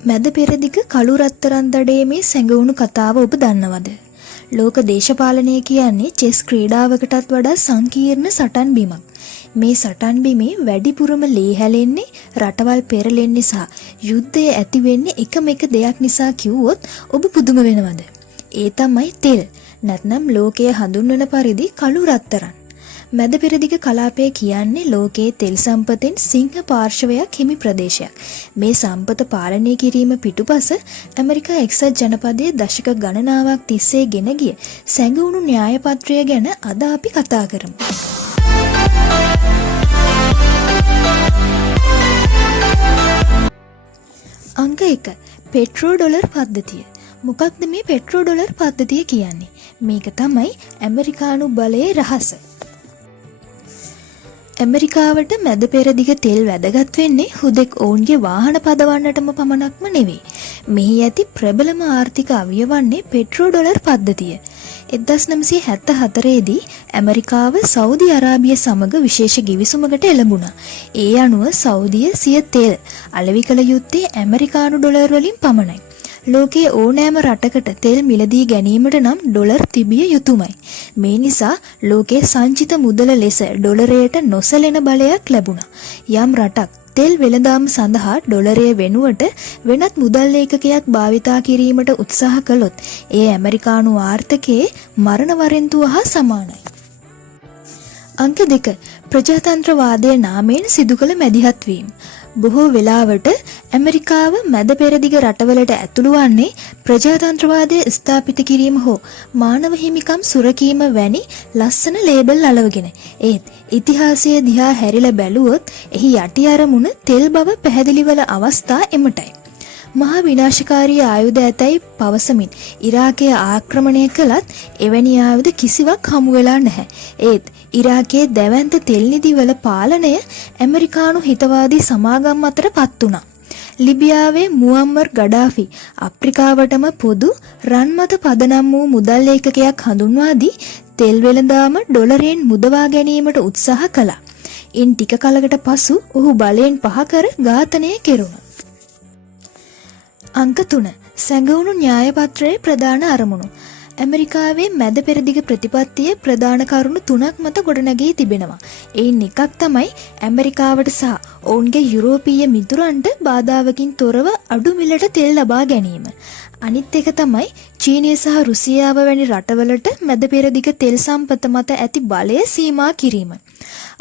මැද පෙරදිග කළු රත්තරන් දඩයමේ සැඟවුණු කතාව ඔබ දන්නවද? ලෝක දේශපාලනය කියන්නේ චෙස් ක්‍රීඩාවකටත් වඩා සංකීර්ණ සටන් බිමක්. මේ සටන් බිමේ වැඩිපුරම ලේ හැලෙන්නේ, රටවල් පෙරලෙන්නේ සහ යුද්ධය ඇති වෙන්නේ එකම එක දෙයක් නිසා කිව්වොත් ඔබ පුදුම වෙනවද? ඒ තමයි තෙල්. නැත්නම් ලෝකයේ හඳුන්වන පරිදි කළු රත්තරන්. මැද පෙරදිග කලාපය කියන්නේ ලෝකයේ තෙල් සම්පතෙන් සිංහ පාර්ශවයක් හිමි ප්‍රදේශයක්. මේ සම්පත පාලනය කිරීම පිටුපස ඇමරිකා එක්සත් ජනපදයේ දශක ගණනාවක් තිස්සේ ගෙන ගිය සැඟවුණු න්‍යාය පත්‍රය ගැන අද අපි කතා කරමු. අංක 1. පෙට්‍රෝ ඩොලර් පද්ධතිය. මොකක්ද මේ පෙට්‍රෝ ඩොලර් පද්ධතිය කියන්නේ? මේක තමයි ඇමරිකානු බලයේ රහස. ඇමරිකාවට මැද පෙරදිග තෙල් වැදගත් වෙන්නේ හුදෙක් ඔවුන්ගේ වාහන පදවන්නටම පමණක්ම නෙවෙයි. මෙහි ඇති ප්‍රබලම ආර්ථික අවියවන්නේ පෙට්‍රෝ ඩොලර් පද්ධතිය. 1974 දී ඇමරිකාව සෞදි අරාබිය සමග විශේෂ ගිවිසුමකට එළඹුණා. ඒ අනුව සෞදිය සිය තෙල් අලෙවි කළ යුත්තේ ඇමරිකානු ඩොලර් වලින් පමණයි. ලෝකයේ ඕනෑම රටකට තෙල් මිලදී ගැනීමට නම් ඩොලර් තිබිය යුතුමයි. මේ නිසා ලෝකයේ සංචිත මුදල ලෙස ඩොලරයට නොසැලෙන බලයක් ලැබුණා. යම් රටක් තෙල් වෙළඳාම සඳහා ඩොලරය වෙනුවට වෙනත් මුදල් ඒකකයක් භාවිතා කිරීමට උත්සාහ කළොත් ඒ ඇමරිකානු ආර්ථිකයේ මරණ වරෙන්තුව හා සමානයි. අංක 2. ප්‍රජාතන්ත්‍රවාදයේ නාමයෙන් සිදු කළ මැදිහත් වීම. බොහෝ වෙලාවට ඇමරිකාව මැද පෙරදිග රටවලට ඇතුළු වන්නේ ප්‍රජාතන්ත්‍රවාදය ස්ථාපිත කිරීම හෝ මානව හිමිකම් සුරකීම වැනි ලස්සන ලේබල් අලවගෙන. ඒත් ඉතිහාසය දිහා හැරිලා බැලුවොත් එහි යටි අරමුණ තෙල් බව පැහැදිලි වන අවස්ථා එමටයි. මහා විනාශකාරී ආයුධ ඇතැයි පවසමින් ඉරාකය ආක්‍රමණය කළත් එවැනි ආයුධ කිසිවක් හමු වෙලා නැහැ. ඒත් ඉරාකයේ දැවැන්ත තෙල් නිධිවල පාලනය ඇමරිකානු හිතවාදී සමාගම් අතර පත් වුණා. ලිබියාවේ මුවම්මර් ගඩාෆි අප්‍රිකාවටම පොදු රන් මත පදනම් වූ මුදල් ඒකකයක් හඳුන්වා දී තෙල් වෙළඳාම ඩොලරයෙන් මුදවා ගැනීමට උත්සාහ කළා. ඉන් ටික කලකට පසු ඔහු බලයෙන් පහ කර ඝාතනය කෙරුණා. අංක 3. සැඟවුණු න්‍යාය පත්‍රයේ ප්‍රධාන අරමුණු. ඇමරිකාවේ මැද පෙරදිග ප්‍රතිපත්තියේ ප්‍රධාන කරුණු 3ක් මත ගොඩනැගී තිබෙනවා. එයින් එකක් තමයි ඇමරිකාවට සහ ඔවුන්ගේ යුරෝපීය මිතුරන්ට බාධාවකින් තොරව අඩු මිලට තෙල් ලබා ගැනීම. අනිත් එක තමයි චීනය සහ රුසියාව වැනි රටවලට මැද පෙරදිග තෙල් සම්පත මත ඇති බලය සීමා කිරීම.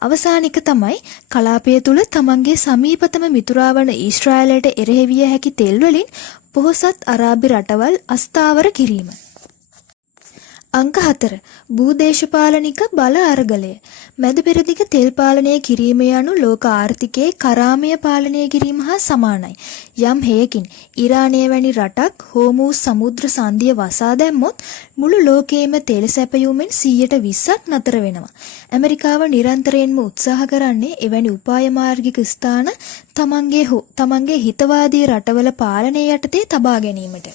අවසානික තමයි කලාපය තුල තමන්ගේ සමීපතම මිතුරා වන ඊශ්‍රායලයට එරෙහිවිය හැකි තෙල් වලින් පොහොසත් අරාබි රටවල් අස්ථාවර කිරීම. අංක 4. භූදේශපාලනික බල අරගලය. මැද පෙරදිග තෙල් පාලනය කිරීම යනු ලෝක ආර්ථිකයේ කරාමය පාලනය කිරීම හා සමානයි. යම් හේයකින් ඉරානය වැනි රටක් හෝමූස් සමුද්‍ර සන්ධිය වසා දැම්මොත් මුළු ලෝකයේම තෙල් සැපයුමෙන් 120ක් නතර වෙනවා. ඇමරිකාව නිරන්තරයෙන්ම උත්සාහ කරන්නේ එවැනි උපාය මාර්ගික ස්ථාන තමන්ගේ හිතවාදී රටවල පාලනය යටතේ තබා ගැනීමට.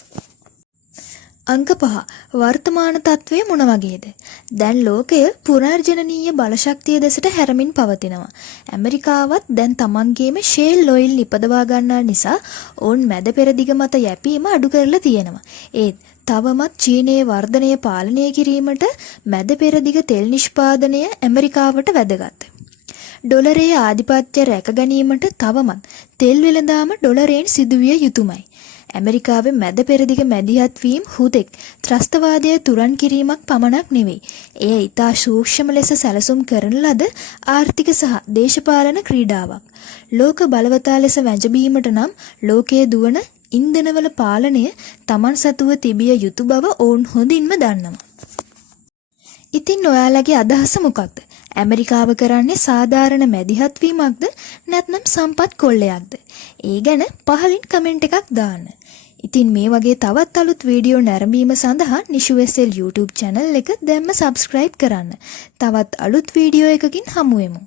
අංක 5. වර්තමාන තත්ත්වය මොන වගේද? දැන් ලෝකය පුනර්ජනනීය බලශක්තිය දෙසට හැරමින් පවතිනවා. ඇමරිකාවත් දැන් තමන්ගේම ෂේල් ඔයිල් නිපදවා ගන්නා නිසා ඔවුන් මැද පෙරදිග මත යැපීම අඩු කරලා තියෙනවා. ඒත් තවමත් චීනයේ වර්ධනය පාලනය කිරීමට මැද පෙරදිග තෙල් නිෂ්පාදනය ඇමරිකාවට වැදගත්. ඩොලරයේ ආධිපත්‍ය රැක ගැනීමට තවමත් තෙල් වෙළඳාම ඩොලරයෙන් සිදුවිය යුතුමයි. ඇමරිකාවේ මැද පෙරදිග මැදිහත් වීම හුදෙක් ත්‍රස්තවාදය තුරන් කිරීමක් පමණක් නෙවෙයි. එය ඊටා සූක්ෂම ලෙස සැලසුම් කරන ලද ආර්ථික සහ දේශපාලන ක්‍රීඩාවක්. ලෝක බලවතා ලෙස වැජඹීමට නම් ලෝකයේ දුවන ඉන්ධනවල පාලනය Taman සතුව තිබිය යුතු බව ඔවුන් හොඳින්ම දන්නවා. ඉතින් ඔයාලගේ අදහස මොකක්ද? ඇමරිකාව කරන්නේ සාධාරණ මැදිහත් වීමක්ද නැත්නම් සම්පත් කොල්ලයක්ද? ඒ ගැන පහලින් කමෙන්ට් එකක් දාන්න. ඉතින් මේ වගේ තවත් අලුත් වීඩියෝ නැරඹීම සඳහා නිෂුවෙස්සෙල් YouTube channel එක දැම්ම subscribe කරන්න. තවත් අලුත් වීඩියෝ එකකින් හමු වෙමු.